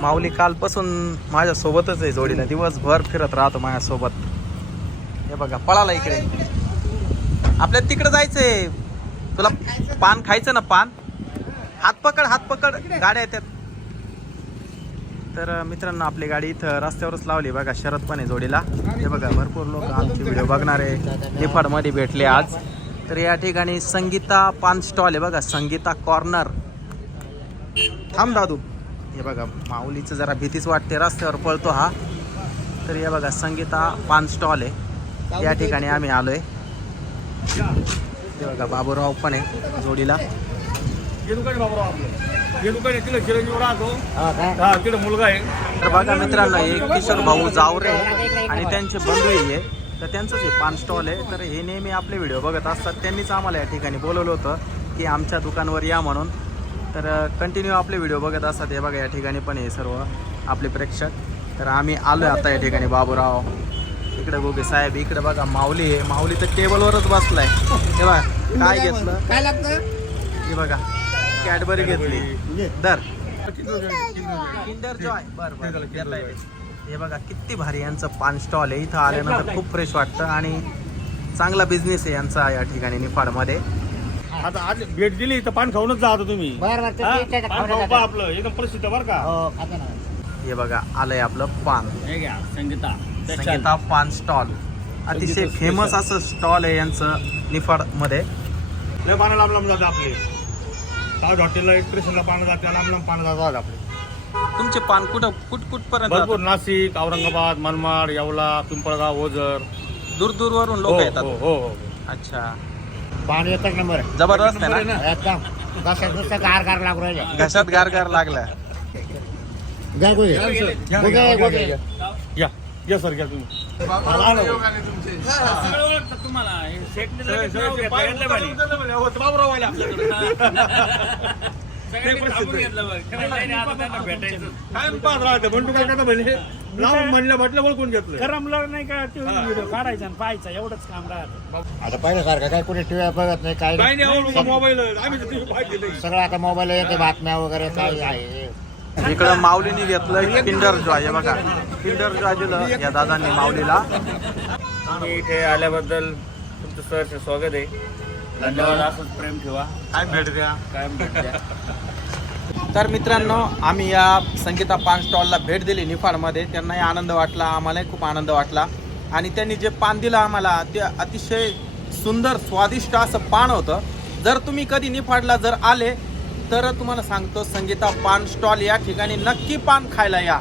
माऊली कालपासून माझ्या सोबतच आहे जोडीला दिवसभर फिरत राहतो माझ्यासोबत. हे बघा पळाला इकडे. आपल्या तिकडे जायचंय. तुला पान खायचं ना पान? हात पकड हात पकड. गाड्या येतात तर मित्रांनो आपली गाडी इथं रस्त्यावरच लावली बघा शरद पण आहे जोडीला. हे बघा भरपूर लोक आमचे व्हिडिओ बघणारे निफाडमध्ये भेटले आज. तर या ठिकाणी संगीता पान स्टॉल आहे. बघा संगीता कॉर्नर. थांब दादू. हे बघा माऊलीचं जरा भीतीच वाटते रस्त्यावर पळतो हा. तर हे बघा संगीता पान स्टॉल आहे. या ठिकाणी आम्ही आलो आहे हे बघा बाबूराव पण आहे जोडीला. मुलगा आहे तर बघा मित्रांनो एक किशोर भाऊ जावरे आणि त्यांचे बंधूही आहे तर त्यांचंच हे पान स्टॉल आहे. तर हे नेहमी आपले व्हिडिओ बघत असतात. त्यांनीच आम्हाला या ठिकाणी बोलवलं होतं की आमच्या दुकानवर या म्हणून. तर कंटिन्यू आपले व्हिडिओ बघत असतात. हे बघा या ठिकाणी पण हे सर्व आपले प्रेक्षक. तर आम्ही आलो आता या ठिकाणी बाबूराव. इकडे गोगे साहेब इकडे बघा माऊली आहे. माऊली तर टेबलवरच बसलाय. हे बघा काय घेतलं? काय लागतं? हे बघा कॅडबरी घेतली. दर. किंडर जॉय बर बर. हे बघा किती भारी यांचं पान स्टॉल आहे. इथं आल्यानंतर खूप फ्रेश वाटतं. आणि चांगला बिझनेस आहे यांचा या ठिकाणी निफाडमध्ये. आता आज भेट दिली तर पान खाऊनच जा आता तुम्ही. बर बर हा? ते ते- पान खाऊ पहा आपलं एकदम प्रसिद्ध बरं का? हो खाते ना. हे बघा आलंय आपलं पान. हे घ्या संगीता संगीता पान स्टॉल. अतिशय संगीता फेमस special. असं स्टॉल आहे यांचं निफाडमध्ये. लय पानं लांब लांब जातात आपले. ताज हॉटेलला एक स्टेशनला पानं जाते लांब लांब पानं जातात आपले. तुमचे पान कुठं कुठ भरपूर? नाशिक औरंगाबाद मनमाड येवला पिंपळगाव ओझर. दूर दूरवरून हो लोक हो येतात? हो हो. अच्छा. पाणी एकच नंबर? आहे. जबरदस्त आहे ना? एकदम नुसतं गार गार लागू राहिले. घशात गार गार लागला. घ्या. या. या सर घ्या तुम्ही. आला ना. सगळे- सगळे पाय उचलले म्हणे, ते बाबूराव आले आपल्याकडे. ते प्रसिद्ध आहे. काय पाहत राहते? बंडू काय करता म्हणे? लावून म्हणलं म्हटलं ओळखून घेतलं. करमलं नाही का? ते व्हिडिओ काढायचा आणि पाहायचा. एवढंच काम राहतं. आता पहिल्यासारखं काय कोणी टीव्ही बघत नाही काय नाही. आवडलं मोबाईल आम्ही तर TV पाहिजे नाही. सगळं आता मोबाईल येते बातम्या वगैरे काय आहे? इकडं माऊलीने घेतलं किंडर जॉय हे बघा. किंडर जॉय दिलं या दादांनी माऊलीला. तुम्ही इथे आल्याबद्दल तुमचं सहर्ष स्वागत आहे. धन्यवाद. असंच प्रेम ठेवा काय भेट द्या. काय भेट द्या. तर मित्रांनो आम्ही या संगीता पान स्टॉलला भेट दिली निफाडमध्ये. त्यांनाही आनंद वाटला आम्हालाही खूप आनंद वाटला. आणि त्यांनी जे पान दिलं आम्हाला ते अतिशय सुंदर स्वादिष्ट असं पान होतं. जर तुम्ही कधी निफाडला जर आले तर तुम्हाला सांगतो संगीता पान स्टॉल या ठिकाणी नक्की पान खायला या.